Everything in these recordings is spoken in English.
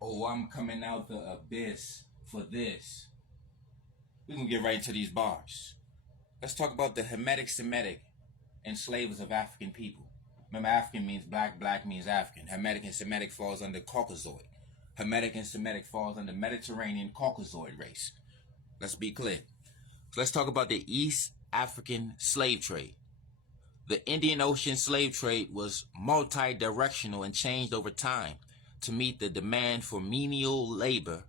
Oh, I'm coming out the abyss for this. We're going to get right into these bars. Let's talk about the Hamitic Semitic enslavers of African people. Remember, African means black, black means African. Hamitic and Semitic falls under Caucasoid. Hamitic and Semitic falls under Mediterranean Caucasoid race. Let's be clear. So let's talk about the East African slave trade. The Indian Ocean slave trade was multi-directional and changed over time to meet the demand for menial labor.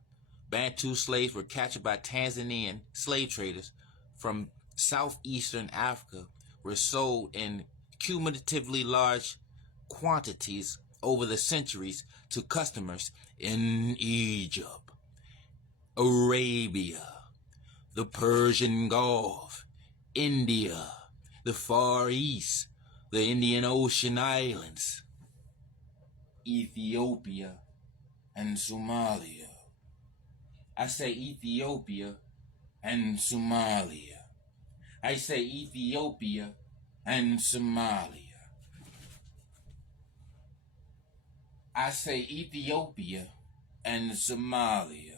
Bantu slaves were captured by Tanzanian slave traders from southeastern Africa, were sold in cumulatively large quantities over the centuries to customers in Egypt, Arabia, the Persian Gulf, India, the Far East, the Indian Ocean Islands, Ethiopia, and Somalia. I say Ethiopia and Somalia. I say Ethiopia and Somalia. I say Ethiopia and Somalia.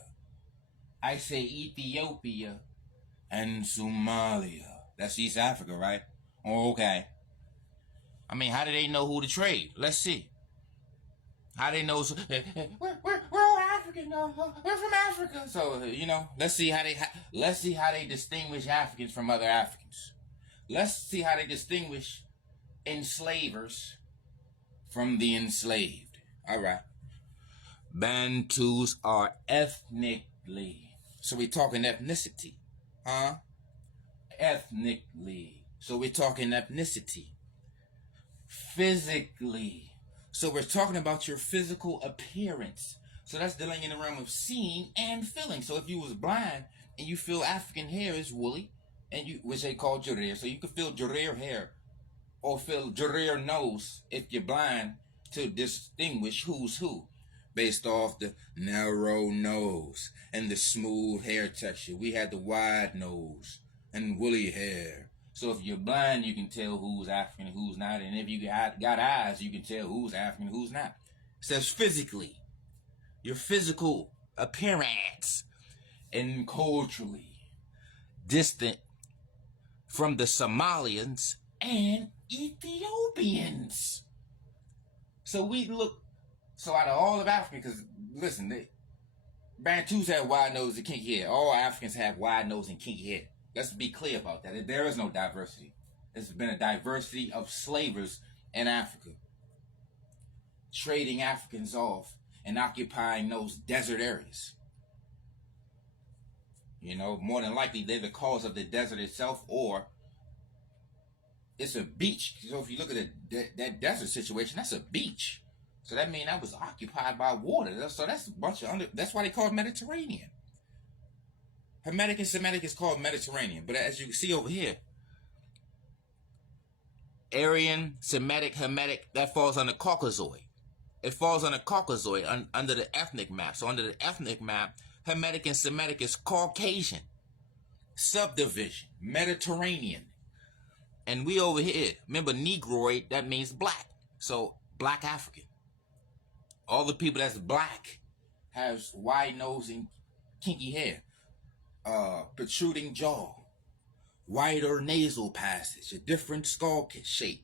I say Ethiopia and Somalia. That's East Africa, right? Oh, okay. I mean, how do they know who to trade? Let's see. How they know? We're all African. We're from Africa. So let's see how they distinguish Africans from other Africans. Let's see how they distinguish enslavers from the enslaved. All right. Bantus are ethnically. So we're talking ethnicity, huh? Ethnically. So we're talking ethnicity. Physically. So we're talking about your physical appearance. So that's dealing in the realm of seeing and feeling. So if you was blind and you feel African hair is woolly, and which they call Jarir, so you can feel Jarir hair or feel Jarir nose if you're blind to distinguish who's who based off the narrow nose and the smooth hair texture. We had the wide nose and woolly hair. So if you're blind, you can tell who's African and who's not. And if you got eyes, you can tell who's African and who's not. It says physically, your physical appearance, and culturally distant from the Somalians and Ethiopians. So out of all of Africa, because listen, Bantus have wide nose and kinky hair. All Africans have wide nose and kinky hair. Let's be clear about that. There is no diversity. There's been a diversity of slavers in Africa, trading Africans off and occupying those desert areas. More than likely they're the cause of the desert itself, or it's a beach. So if you look at that desert situation, that's a beach. So that means that was occupied by water. So that's a bunch of that's why they call it Mediterranean. Hamitic and Semitic is called Mediterranean. But as you can see over here, Aryan, Semitic, Hamitic, that falls under Caucasoid. It falls under Caucasoid under the ethnic map. So under the ethnic map, Hamitic and Semitic is Caucasian. Subdivision, Mediterranean. And we over here, remember Negroid, that means black. So black African. All the people that's black has wide nose and kinky hair. Protruding jaw, wider nasal passage, a different skull shape.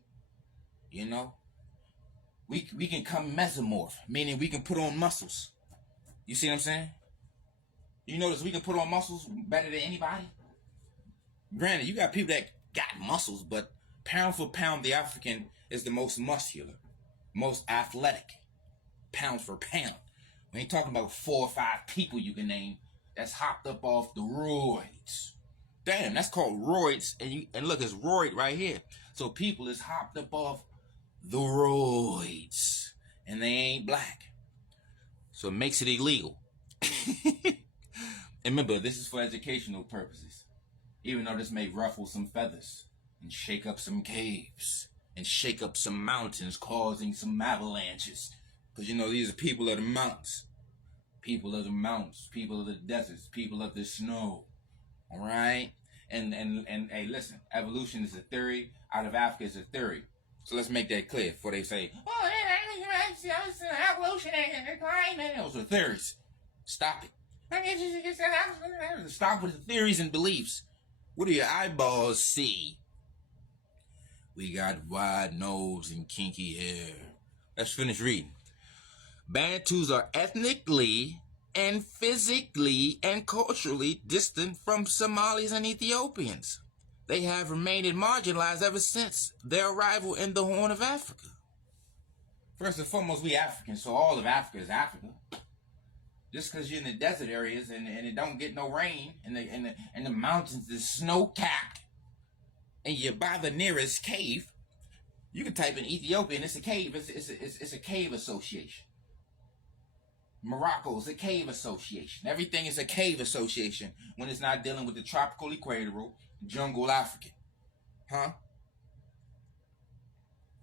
We can come mesomorph, meaning we can put on muscles. You see what I'm saying? You notice we can put on muscles better than anybody. Granted, you got people that got muscles, but pound for pound, the African is the most muscular, most athletic. Pound for pound. We ain't talking about 4 or 5 people you can name that's hopped up off the roids. Damn, that's called roids. And look, it's roid right here. So people is hopped up off the roids. And they ain't black. So it makes it illegal. And remember, this is for educational purposes. Even though this may ruffle some feathers and shake up some caves and shake up some mountains, causing some avalanches. Because these are people of the mountains. People of the mountains, people of the deserts, people of the snow. All right? And hey, listen, evolution is a theory. Out of Africa is a theory. So let's make that clear before they say, oh, evolutionary climate. Those are theories. Stop it. Stop with the theories and beliefs. What do your eyeballs see? We got wide nose and kinky hair. Let's finish reading. Bantus are ethnically and physically and culturally distant from Somalis and Ethiopians. They have remained marginalized ever since their arrival in the Horn of Africa. First and foremost, we Africans, so all of Africa is Africa. Just because you're in the desert areas and it don't get no rain, and the mountains is snow-capped, and you're by the nearest cave, you can type in Ethiopia and it's a cave. It's a cave association. Morocco is a cave association. Everything is a cave association when it's not dealing with the tropical equatorial jungle African. Huh?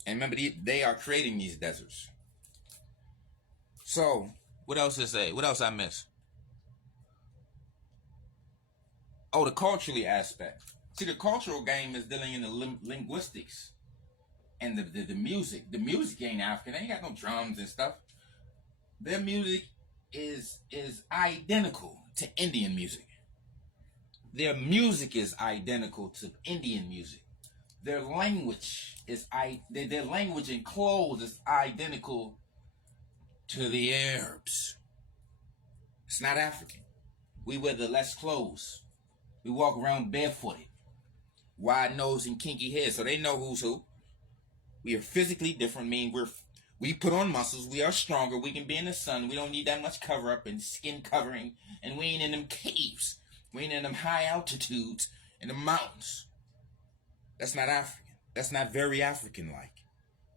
And remember, they are creating these deserts. So, what else to say? What else I miss? Oh, the culturally aspect. See, the cultural game is dealing in the linguistics and the music. The music ain't African. They ain't got no drums and stuff. Their music is identical to Indian music. Their music is identical to Indian music. Their language is their language and clothes is identical to the Arabs. It's not African. We wear the less clothes. We walk around barefooted, wide nose and kinky hair, so they know who's who. We are physically different, meaning we put on muscles, we are stronger, we can be in the sun, we don't need that much cover up and skin covering, and we ain't in them caves. We ain't in them high altitudes in the mountains. That's not African. That's not very African-like.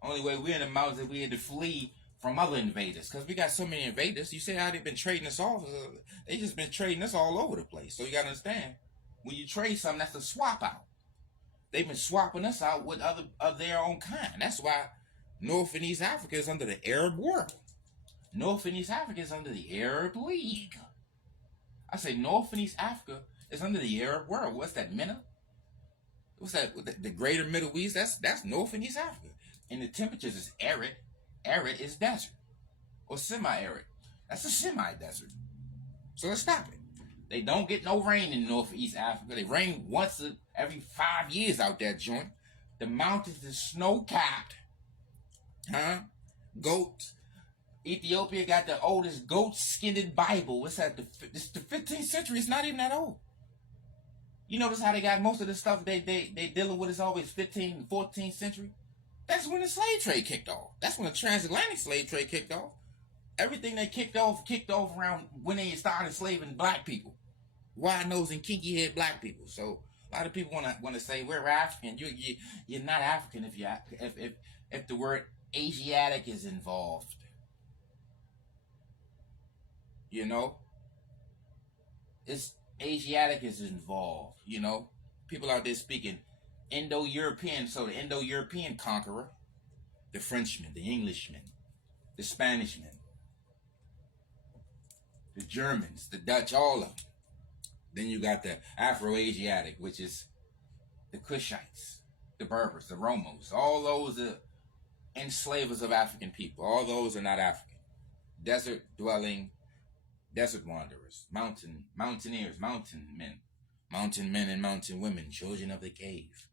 Only way we're in the mountains is we had to flee from other invaders, because we got so many invaders. You see how they've been trading us off? They just been trading us all over the place. So you got to understand, when you trade something, that's a swap out. They've been swapping us out with other of their own kind. That's why North and East Africa is under the Arab world. North and East Africa is under the Arab League. I say North and East Africa is under the Arab world. What's that, MENA? What's that? The Greater Middle East? That's North and East Africa. And the temperatures is arid. Arid is desert. Or semi-arid. That's a semi-desert. So let's stop it. They don't get no rain in North and East Africa. They rain once every 5 years out that joint. The mountains is snow-capped. Huh? Goats. Ethiopia got the oldest goat-skinned Bible. It's the 15th century. It's not even that old. You notice how they got most of the stuff they dealing with is always 15th and 14th century? That's when the slave trade kicked off. That's when the transatlantic slave trade kicked off. Everything they kicked off around when they started enslaving black people. Wide-nosed and kinky-head black people. So a lot of people want to say we're African. You're not African if the word Asiatic is involved. You know? It's Asiatic is involved, you know? People out there speaking Indo-European, so the Indo-European conqueror, the Frenchman, the Englishman, the Spanishman, the Germans, the Dutch, all of them. Then you got the Afro-asiatic, which is the Kushites, the Berbers, the Romos. All those are enslavers of African people. All those are not African. Desert dwelling, desert wanderers, mountaineers, mountain men and mountain women, children of the cave.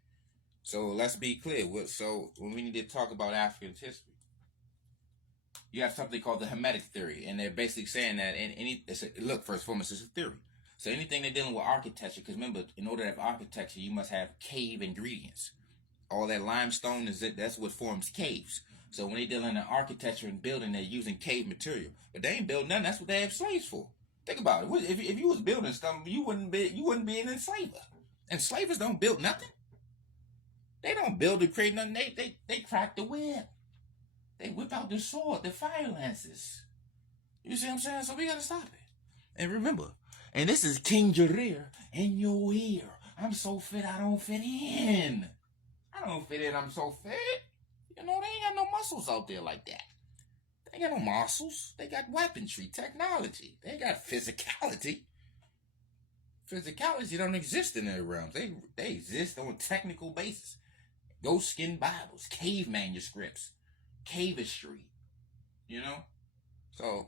So let's be clear. So when we need to talk about African history, you have something called the Hermetic theory, and they're basically saying that look, first and foremost, it's a theory. So anything they're dealing with architecture, because remember, in order to have architecture, you must have cave ingredients. All that limestone that's what forms caves. So when they're dealing in architecture and building, they're using cave material. But they ain't building nothing. That's what they have slaves for. Think about it. If you was building something, you wouldn't be an enslaver. Enslavers don't build nothing. They don't build to create nothing. They crack the whip. They whip out the sword, the fire lances. You see what I'm saying? So we gotta stop it. And remember, and this is King Jarir in your ear. I'm so fit, I don't fit in. I don't fit in, I'm so fit. You know, they ain't got no muscles out there like that. They ain't got no muscles. They got weaponry, technology. They got physicality. Physicality don't exist in their realms. They exist on a technical basis. Ghost skin Bibles, cave manuscripts, cave history. you know. So